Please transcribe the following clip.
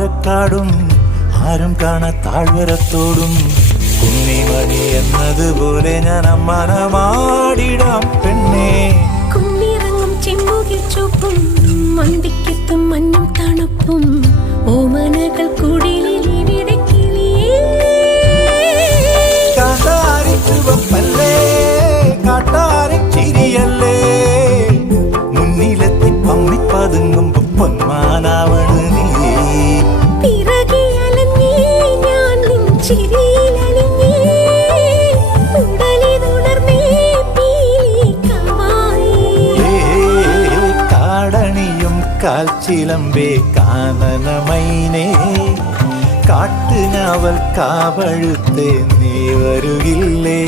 പാലക്കാടും ആരും കാണാ താഴ്വരത്തോടും കുന്നിമണി എന്നതുപോലെ ഞാൻ അമ്മാനമാടിടാം പെണ്ണേ. കുന്നിറങ്ങും ചെമ്പുകിൽ ചുവപ്പും മന്തിക്കെത്തും മഞ്ഞും തണുപ്പും ഓമനകൾ കുടിലിൽ ഇവിടെ കിളിയേ. കാട്ടാരി ചുവപ്പല്ലേ കാട്ടാരി ചിരിയല്ലേ മുന്നിലെത്തി പമ്മിപ്പതുങ്ങുമ്പോ പൊന്മാനാവണ് നീ. പിറകെ അലഞ്ഞേ ഞാൻ നിൻ ചിരിയിലലിഞ്ഞേ ഉടലിതുണർന്നേ പീലിക്കവായി. കാടണിയും കാൽച്ചിലമ്പേ കാനനമൈനേ കാട്ടുഞാവൽ കാവഴുത്തേ നീ വരുകില്ലേ.